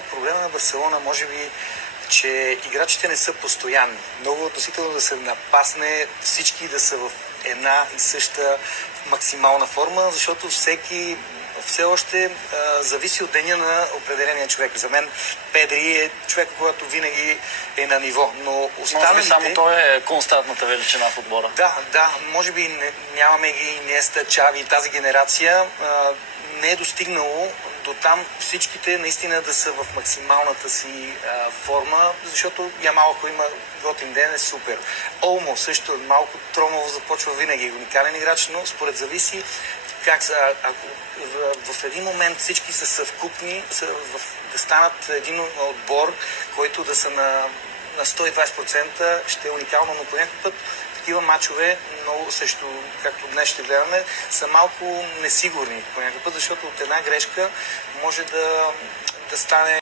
много проблема на Барселона, може би, че играчите не са постоянни. Много относително да се напасне, всички да са в една и съща максимална форма, защото всеки все още зависи от деня на определения човек. За мен Педри е човек, който винаги е на ниво. Но останалите... Може би само той е константната величина в отбора. Да, може би нямаме ги Инеста, Чави, тази генерация. Не е достигнало до там всичките наистина да са в максималната си форма, защото Ямал, ако има готин ден, е супер. Олмо също малко тромово започва винаги. Уникален играч, но според зависи как са, ако в един момент всички са съвкупни, да станат един отбор, който да са на 120%, ще е уникално, но по някакъв път такива мачове, много също, както днес ще гледаме, са малко несигурни по някакъв път, защото от една грешка може да стане